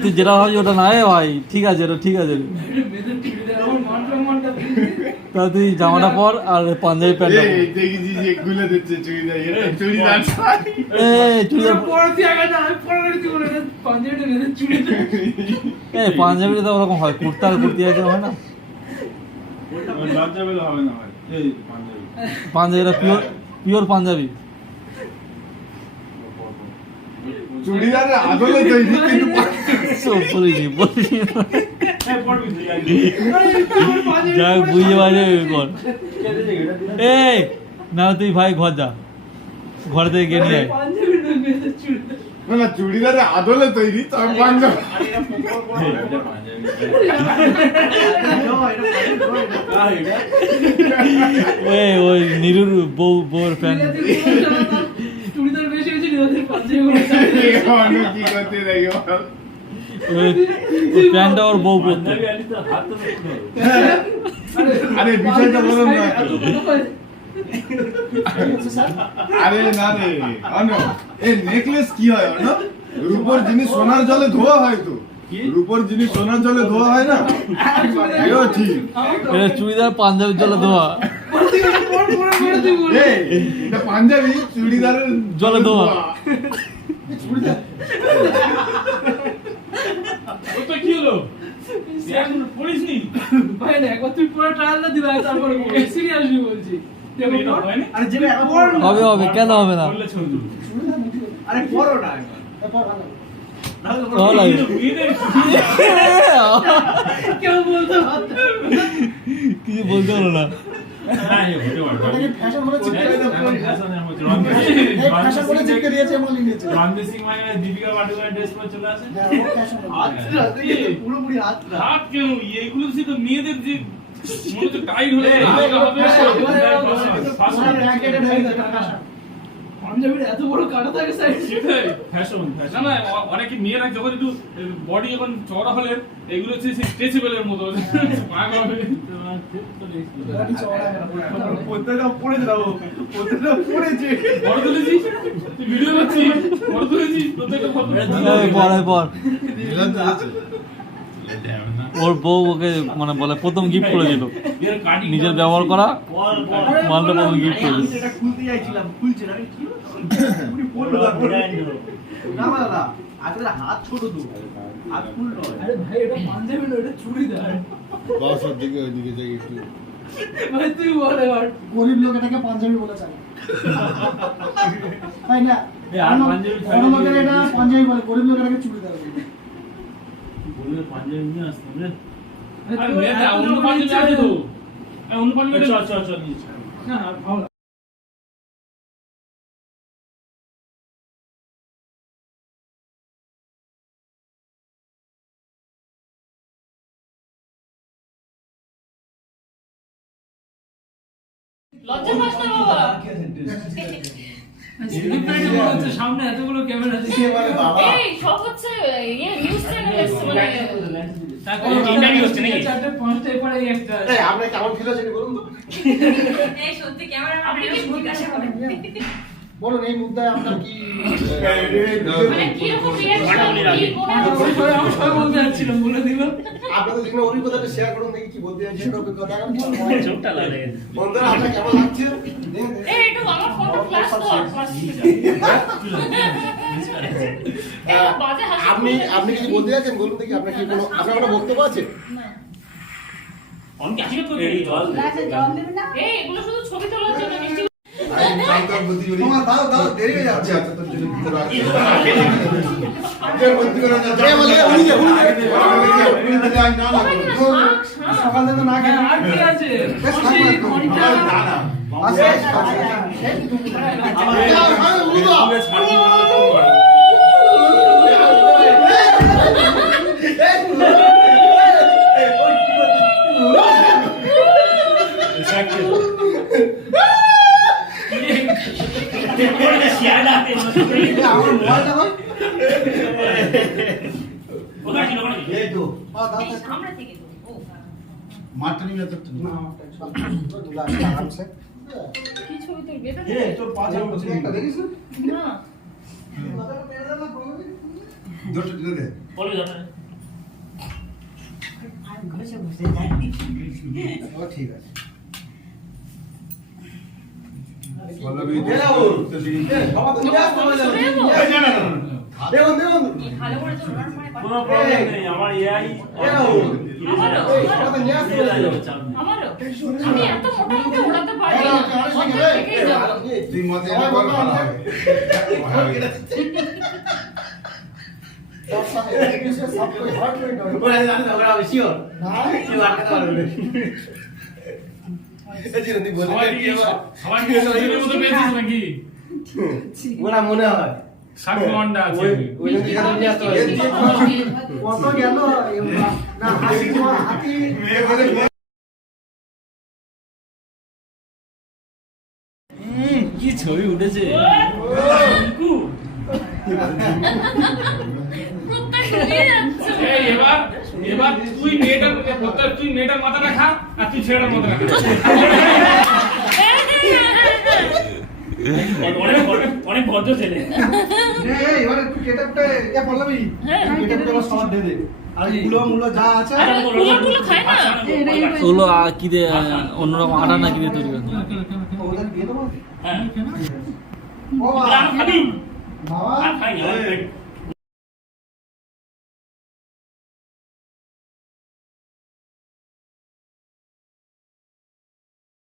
তুই যেটা ভাবছি ওটা না ভাই, ঠিক আছে এটা ঠিক আছে। তা তুই জামাটা পর আর পাঞ্জাবি প্যান্টটা পর। দেখেছি যে গুলো দিচ্ছে চুড়িদার, এটা চুড়িদার চুড়িদার পাঞ্জাবিটা তো ওরকম হয়, কুর্তা আর কুর্তি আছে হয় না? পাঞ্জাবি হবে না ভাই, এই পাঞ্জাবিটা পিওর পিওর পাঞ্জাবি। চুড়িদারের আদলে তৈরি কিন্তু যাক বুঝে বাজে কর। এই না তুই ভাই ঘর যা, ঘর থেকে গিয়ে নিয়ে আয়। না চুড়িদারের আদলে তৈরি তবে পাঞ্জাবি। ওই নিরুর বউর ফ্যান। কি করতে দেখো প্যান্টটা ওর বউ পরতো। আরে বিষয়টা বলুন না। আরে না রে অন্য এই নেকলেস কি হয় অন্য? রূপোর জিনিস সোনার জলে ধোয়া হয় তো, রূপোর জিনিস সোনার জলে ধোয়া হয় না? এও ঠিক। এটা চুড়িদার পাঞ্জাবির জলে ধোয়া, এটা পাঞ্জাবি চুড়িদারের জলে ধোয়া। ওটা কি হলো? এখন পড়িসনি? ভাই না একবার তুই পুরো ট্রায়াল না দিবা তারপরে সিরিয়াসলি বলছি। এটা হয় না? আরে যেটা একবার হবে হবে, কেন হবে না? বললে ছবি। আরে পড়ো না কেউ বলতে পারতো কিছু বলতে হলো না। না এই হতে পারে। ফ্যাশন বলে চিপকে দিয়েছে এমন নিয়েছে। রণবীর সিং মানে দীপিকা পাডুকোনের ড্রেস পরে চলে আসে। হ্যাঁ ও ফ্যাশন পুরোপুরি হাত হাত কেন এইগুলো তো মেয়েদের যে মনে হচ্ছে টাইট হলে পাঞ্জাবির এত বড় কাটা থাকে সাইড। সেটাই ফ্যাশন ফ্যাশন না অনেকে মেয়েরা যখন একটু বডি যখন চওড়া হলে এগুলো হচ্ছে স্ট্রেচেবলের মতো পাগল হবে। প্রত্যেকটা পড়ে যাবো, প্রত্যেকটা পড়েছে। বড় তুলেছিস তুই ভিডিও করছিস, বড় তুলেছিস প্রত্যেকটা ফটো পর ওর বউ ওকে মানে বলে প্রথম গিফট করেছিল, নিজের ব্যবহার করা মালটা প্রথম গিফট করেছিল। এটা খুলতে যাইছিলাম, খুলছে না কি পুরো পড়লো না বাবা আসলে হাত ছোট তো হাত ফুল নয়। আরে ভাই এটা পাঞ্জাবি না, এটা চুড়িদার। বাসার দিকে ওইদিকে যাই একটু। ভাই তুই বল এবার। গরিব লোক এটাকে পাঞ্জাবি বলে চায় তাই না? আর পাঞ্জাবি বড় লোকের এটা পাঞ্জাবি বলে, গরিব লোকের এটাকে চুড়িদার বলে। বলে পাঞ্জাবি নিয়ে আসতে হবে। আরে মেয়েটা অন্য পাঞ্জাবি আছে তো, অন্য পাঞ্জাবি চল নিয়ে না ভালো লজ্জা পাস না বাবা। সেলিব্রিটি মনে হচ্ছে সামনে এতগুলো ক্যামেরা আছে। এই সব হচ্ছে ইয়ে নিউজ চ্যানেল এসছে মানে তারপরে ইন্টারভিউ হচ্ছে নাকি? চারটে পাঁচটা এরপরে এই একটা আছে। এই আপনি কেমন ফিল হচ্ছে বলুন তো? এই সত্যি ক্যামেরা আপনি কি জিজ্ঞাসা করেন বলুন এই মুদ্রায় আপনার কি মানে কি রকম রিঅ্যাকশন কি ওই সময় আমি সবাই বলতে যাচ্ছিলাম, বলে দিলাম। আপনাদের জীবনে অভিজ্ঞতাটা শেয়ার করুন দেখি কি বলতে চাইছেন অভিজ্ঞতা। চোখটা লাগে। বন্ধুরা আপনার কেমন লাগছে? এই একটু আমার ফটো ফ্ল্যাশ কর বাজে হাসি। আপনি কি বলতে যাচ্ছেন বলুন দেখি, আপনার কি কোনো আপনার কোনো বক্তব্য আছে? অনেক আশীর্বাদ করবে এই জল। এই এগুলো শুধু ছবি তোলার জন্য মিষ্টি তোমার দাও দেরি হয়ে যাচ্ছে। আচ্ছা তোর জন্য ভিতরে আছে। সকাল থেকে না খেয়ে আর কি আছে? সামনে থেকে তো মাঠটা নিয়ে যেতে না দুলা আরামসে কি ছবি তোর বেটা তোর পাঁচ একটা দেখিস না ধরতে দিলে দে বলে দাও ও ঠিক আছে পল্লবী বাবা তুমি আসতে পারলে শুনে যাবো? দেখুন কি ভালো করে তো ওনার মায়ের পাশে- কোনো প্রবলেম নেই আমার এআই আমারও চাপ নেই আমারও আমি এত মোটামুটি ওড়াতে পারি না। অর্ধেক থেকেই যাবো। তুই মতে এনে বল ভালো হবে ওরা জানে না ওরা শিওর না কি বাড়তে পারবে সবাই কি শরীরের মতো পেয়েছিস নাকি ওরা মনে হয় 60 ঘন্টা আছে ওই জন্য এখানে নিয়ে আসতে হবে কত গেল না হাতি হাতি মেয়ে বলে কি ছবি উঠেছে রিঙ্কু, মুখটা শুকিয়ে যাচ্ছে। এই এবার তুই মেয়েটার মাথাটা খা আর তুই ছেলেটার মাথাটা খা অনেক ভদ্র ছেলে এবারে তুই কেটআপটা এ পল্লবী কেটআপটা আমার সবার দে দে আর মুলো যা আছে আরে ফুলো খায় না। ওগুলো কি দিয়ে অন্যরকম আটা না কি দিয়ে তৈরি করে ওদের দিয়ে দেবো হ্যাঁ ও খাবি বাবা আর খাই না